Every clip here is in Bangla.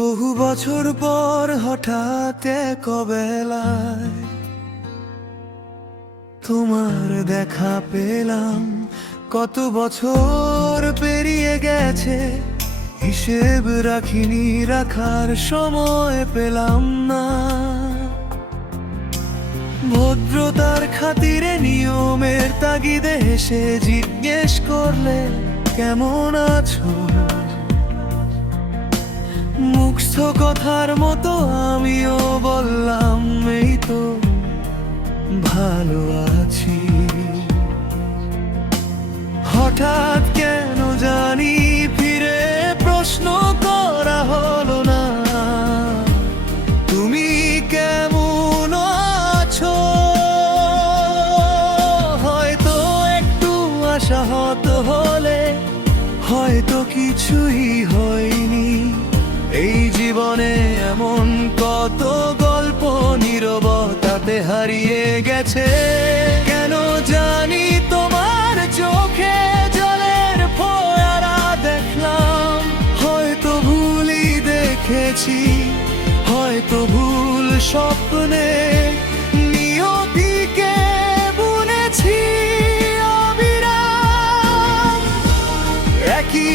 বহু বছর পর হঠাৎ এক বেলায় তোমার দেখা পেলাম। কত বছর পেরিয়ে গেছে, হিসেব রাখিনি, রাখার সময় পেলাম না। ভদ্রতার খাতিরে নিয়মের তাগিদে হেসে জিজ্ঞেস করলে কেমন আছো। মুখস্থ কথার মতো আমিও বললাম এই তো ভালো আছি। হঠাৎ কেন জানি ফিরে প্রশ্ন করা হলো না, তুমি কেমন আছো। হয়তো একটু আশাহত হলে, হয়তো কিছুই হয়নি। এই জীবনে এমন কত গল্প নীরবতাতে হারিয়ে গেছে। কেন জানি তোমার চোখে জলের ফোয়ারা দেখলাম। হয়তো ভুলই দেখেছি, হয়তো ভুল স্বপ্নে নিয়তিকে বুনেছি অবিরাম। একই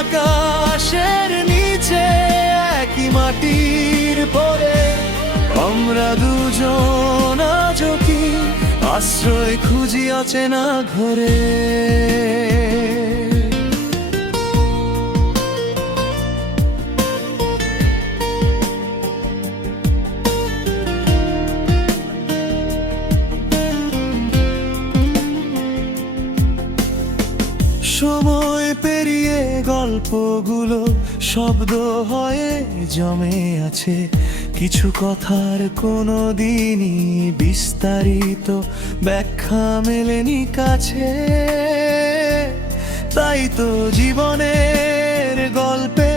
আকাশের নিচে, একই মাটির পরে আমরা দুজন আজও কি আশ্রয় খুঁজি অচেনা ঘরে। সময় পেরিয়ে গল্পগুলো শব্দ হয়ে জমে আছে। কিছু কথার কোনো দিনই বিস্তারিত ব্যাখ্যা মেলেনি কাছে। তাই তো জীবনের গল্পে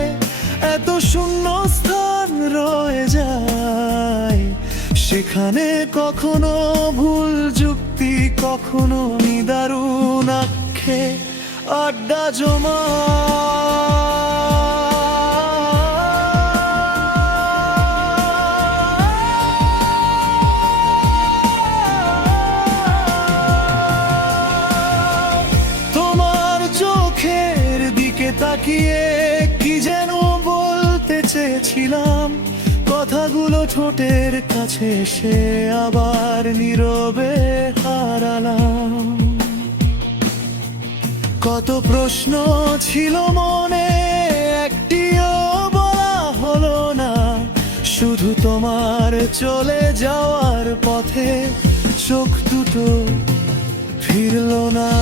এত শূন্য স্থান রয়ে যায়। সেখানে কখনো ভুল যুক্তি, কখনো নিদারুণ আক্ষে আড্ডা জমা। তোমার চোখের দিকে তাকিয়ে কি যেন বলতে চেয়েছিলাম। কথাগুলো ঠোঁটের কাছে এসে আবার নীরবে হারালাম। কত প্রশ্ন ছিল মনে, একটিও বলা হলো না। শুধু তোমার চলে যাওয়ার পথে চোখ দুটো ফিরল না।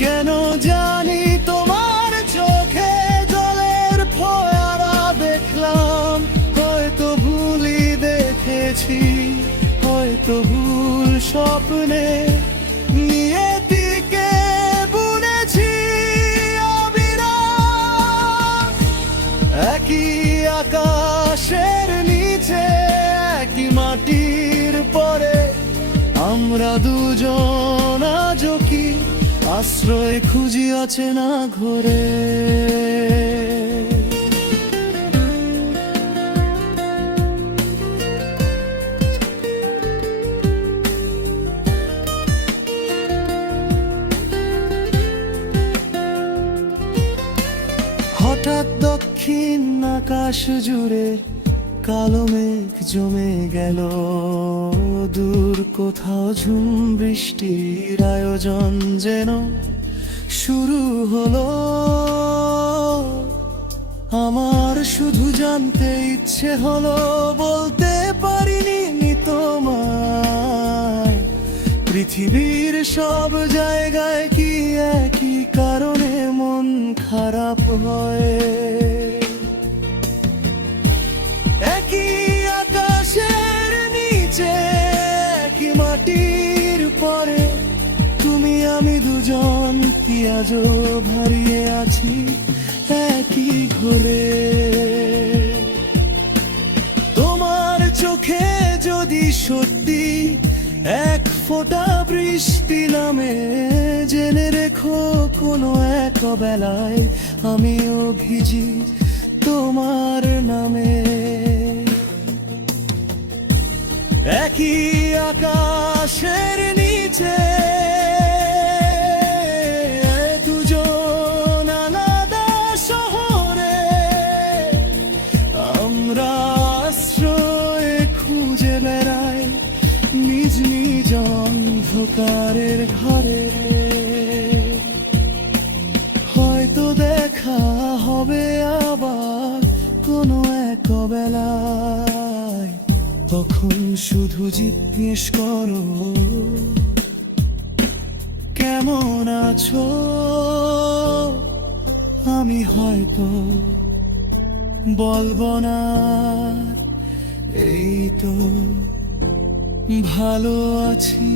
কেন জানি তোমার চোখে জলের ফোয়ারা দেখলাম। হয়তো ভুলই দেখেছি, হয়তো ভুল স্বপ্নে নিয়তিকে বুনেছি অবিরাম। একই আকাশের নিচে, একই মাটির পরে আমরা দুজন আজও কি আশ্রয় খুঁজি অচেনা ঘরে। হঠাৎ দক্ষিণ আকাশ জুড়ে কালো মেঘ জমে গেল। দূর কোথাও ঝুম বৃষ্টির আয়োজন যেন শুরু হলো। আমার শুধু জানতে ইচ্ছে হলো, বলতে পারিনি তোমায়। পৃথিবীর সব জায়গায় কি একই কারণে মন খারাপ হয়। একই আকাশের নিচে, একই মাটির পরে তুমি আমি দুজন কি আজও হারিয়ে আছি একই ঘরে। তোমার চোখে যদি সত্যি এক ফোঁটা বৃষ্টি নামে, জেনে রেখো কোনো এক বেলায় আমিও ভিজি তোমার নামে। একই আকাশের নিচে দুজন আলাদা শহরে, আমরা আশ্রয় খুঁজে বেড়াই নিজ নিজ অন্ধকারের ঘরে। হয়তো দেখা হবে আবার কোনো এক বেলায়, তখন শুধু জিজ্ঞেস করো কেমন আছো। আমি হয়তো বলবো না এই তো ভালো আছি।